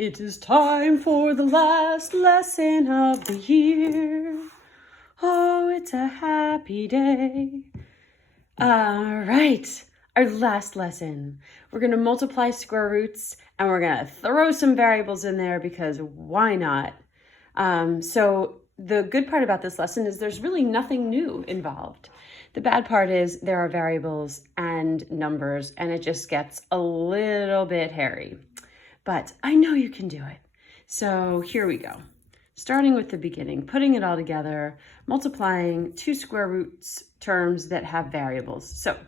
It is time for the last lesson of the year. Oh, it's a happy day. All right, our last lesson. We're going to multiply square roots and we're going to throw some variables in there because why not? So the good part about this lesson is there's really nothing new involved. The bad part is there are variables and numbers and it just gets a little bit hairy. But I know you can do it. So here we go. Starting with the beginning, putting it all together, multiplying two square roots terms that have variables. So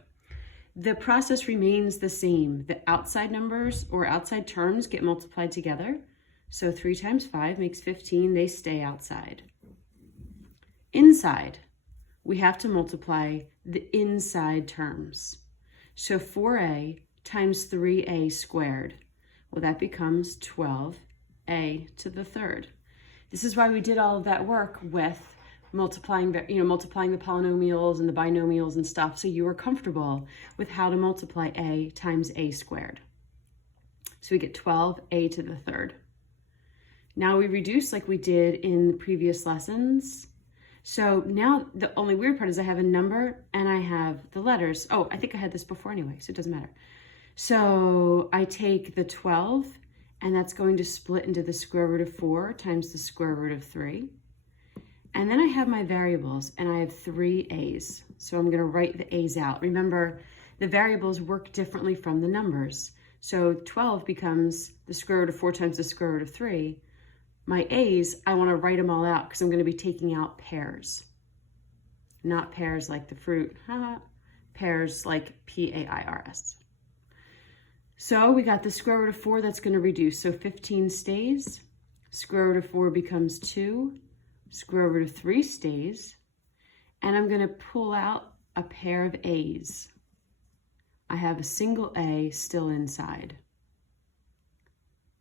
the process remains the same. The outside numbers or outside terms get multiplied together. So 3 times 5 makes 15. They stay outside. Inside, we have to multiply the inside terms. So 4a times 3a squared. Well, that becomes 12a to the third. This is why we did all of that work with multiplying the polynomials and the binomials and stuff, so you were comfortable with how to multiply a times a squared. So we get 12a to the third. Now we reduce like we did in the previous lessons. So now the only weird part is I have a number and I have the letters. Oh, I think I had this before anyway, so it doesn't matter. So I take the 12, and that's going to split into the square root of 4 times the square root of 3. And then I have my variables, and I have 3 a's. So I'm going to write the a's out. Remember, the variables work differently from the numbers. So 12 becomes the square root of 4 times the square root of 3. My a's, I want to write them all out because I'm going to be taking out pairs. Not pairs like the fruit, pairs like P-A-I-R-S. So we got the square root of 4 that's going to reduce. So 15 stays. Square root of 4 becomes 2. Square root of 3 stays. And I'm going to pull out a pair of a's. I have a single a still inside.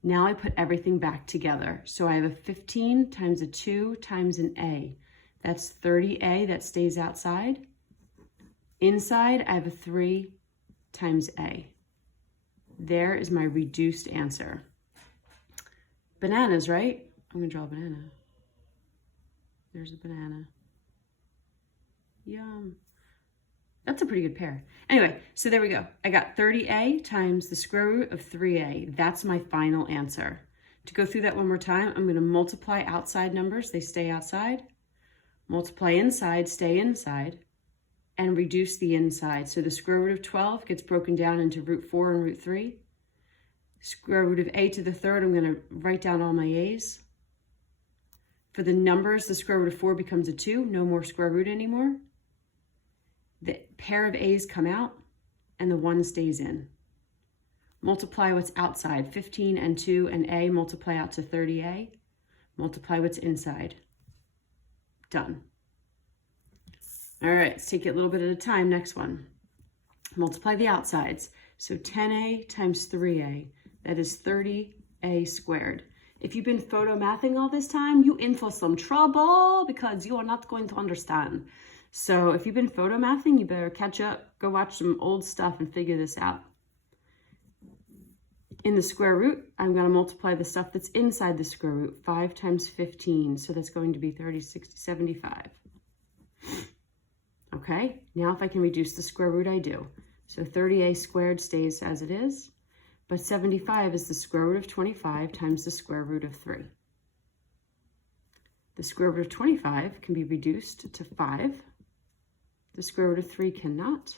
Now I put everything back together. So I have a 15 times a 2 times an a. That's 30a that stays outside. Inside, I have a 3 times a. There is my reduced answer. Bananas, right? I'm going to draw a banana. There's a banana. Yum. That's a pretty good pair. Anyway, so there we go. I got 30a times the square root of 3a. That's my final answer. To go through that one more time, I'm going to multiply outside numbers. They stay outside. Multiply inside, stay inside. And reduce the inside. So the square root of 12 gets broken down into root 4 and root 3. Square root of a to the third, I'm going to write down all my a's. For the numbers, the square root of 4 becomes a 2. No more square root anymore. The pair of a's come out, and the 1 stays in. Multiply what's outside. 15 and 2 and a multiply out to 30a. Multiply what's inside. Done. All right, let's take it a little bit at a time. Next one. Multiply the outsides. So 10a times 3a, that is 30a squared. If you've been photomathing all this time, you're in for some trouble because you are not going to understand. So if you've been photomathing, you better catch up, go watch some old stuff and figure this out. In the square root, I'm going to multiply the stuff that's inside the square root. 5 times 15, so that's going to be 30, 60, 75. Okay, now if I can reduce the square root, I do. So 30a squared stays as it is, but 75 is the square root of 25 times the square root of 3. The square root of 25 can be reduced to 5. The square root of 3 cannot.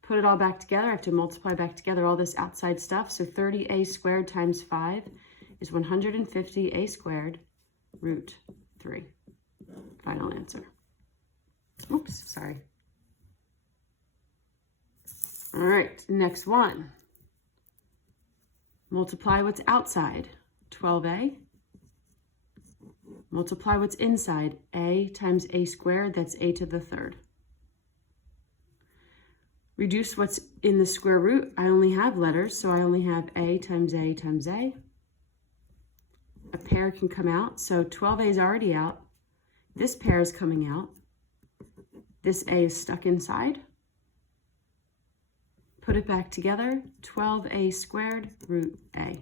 Put it all back together. I have to multiply back together all this outside stuff. So 30a squared times 5 is 150a squared root 3. Final answer. Oops, sorry. All right, next one. Multiply what's outside, 12a. Multiply what's inside, a times a squared, that's a to the third. Reduce what's in the square root. I only have letters, so I only have a times a times a. A pair can come out, so 12a is already out. This pair is coming out. This a is stuck inside. Put it back together, 12a squared root a.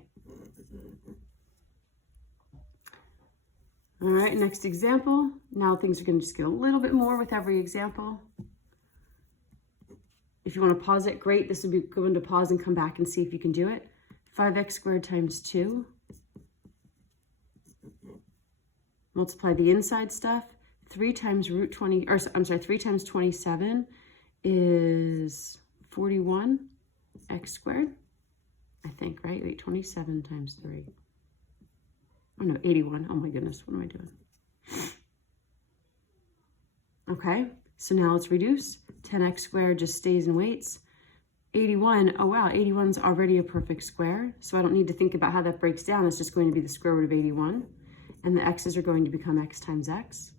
All right, next example. Now things are going to just get a little bit more with every example. If you want to pause it, great. This would be going to pause and come back and see if you can do it. 5x squared times 2. Multiply the inside stuff. 3 times root 20, or I'm sorry, 3 times 27 is 41 x squared, I think, right? Wait, 27 times 3. Oh no, 81. Oh my goodness, what am I doing? Okay, so now let's reduce. 10x squared just stays in weights. 81, oh wow, 81 is already a perfect square, so I don't need to think about how that breaks down. It's just going to be the square root of 81, and the x's are going to become x times x.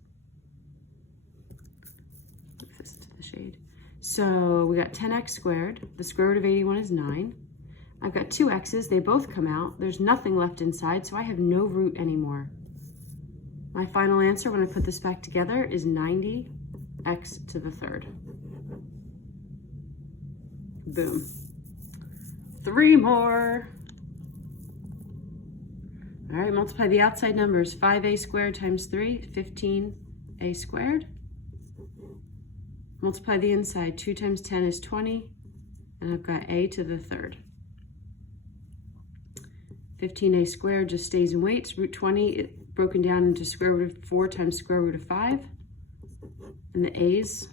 Move this to the shade. So we got 10x squared. The square root of 81 is 9. I've got 2 x's. They both come out. There's nothing left inside, so I have no root anymore. My final answer when I put this back together is 90x to the third. Boom. 3 more. All right, multiply the outside numbers. 5a squared times 3, 15a squared. Multiply the inside. 2 times 10 is 20, and I've got a to the third. 15a squared just stays in weights. Root 20, it broken down into square root of 4 times square root of 5. And the a's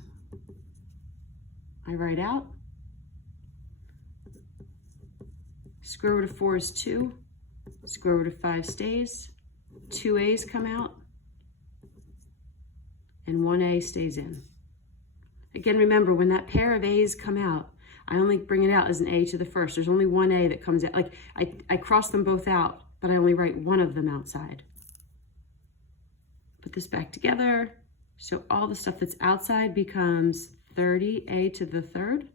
I write out. Square root of 4 is 2. Square root of 5 stays. 2 a's come out. And 1a stays in. Again, remember, when that pair of a's come out, I only bring it out as an a to the first. There's only one a that comes out. Like, I cross them both out, but I only write one of them outside. Put this back together. So all the stuff that's outside becomes 30a to the third.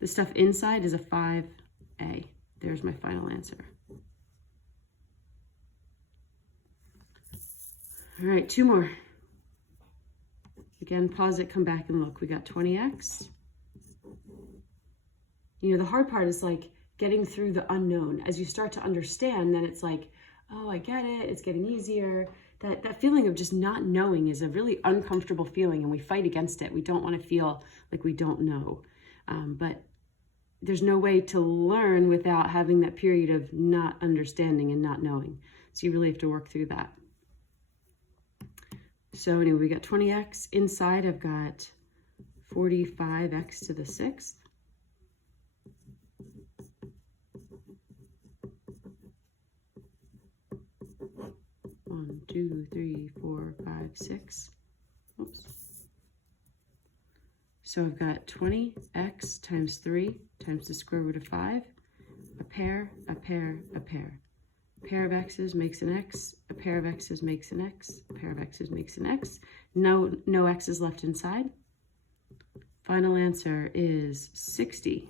The stuff inside is a 5a. There's my final answer. All right, 2 more. Again, pause it, come back and look. We got 20x. You know, the hard part is like getting through the unknown. As you start to understand, then it's like, oh, I get it. It's getting easier. That feeling of just not knowing is a really uncomfortable feeling, and we fight against it. We don't want to feel like we don't know. But there's no way to learn without having that period of not understanding and not knowing. So you really have to work through that. So anyway, we got 20x. Inside, I've got 45x to the 6th. One, 2, 3, 4, 5, 6. Oops. So I've got 20x times 3 times the square root of 5. A pair, a pair, a pair. A pair of x's makes an x. A pair of x's makes an x. A pair of x's makes an x. No x's left inside. Final answer is 60.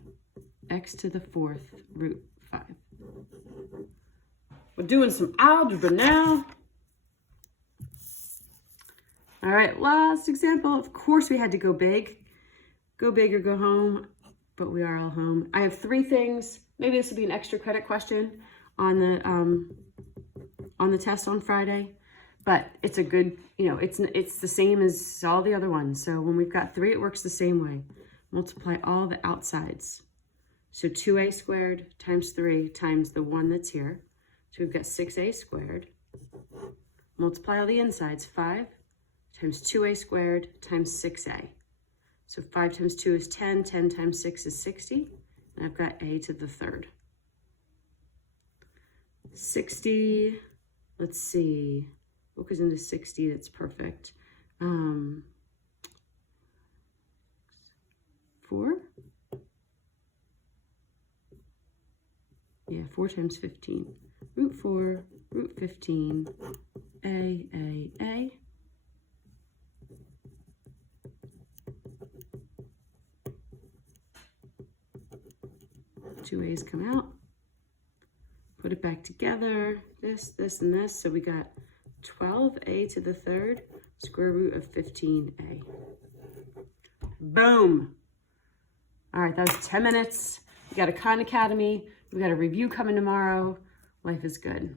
X to the 4th root 5. We're doing some algebra now. All right, last example. Of course, we had to go big. Go big or go home, but we are all home. I have 3 things. Maybe this will be an extra credit question on the test on Friday, but it's a good, you know, it's the same as all the other ones. So when we've got 3, it works the same way. Multiply all the outsides. So 2a squared times 3 times the 1 that's here. So we've got 6a squared. Multiply all the insides. 5 times 2a squared times 6a. So 5 times 2 is 10. 10 times 6 is 60. And I've got a to the third. 60, let's see, what goes into 60 that's perfect? 4? Yeah, 4 times 15. Root 4, root 15, a. 2 a's come out. Put it back together, this, and this. So we got 12a to the third, square root of 15a. Boom. All right, that was 10 minutes. We got a Khan Academy. We got a review coming tomorrow. Life is good.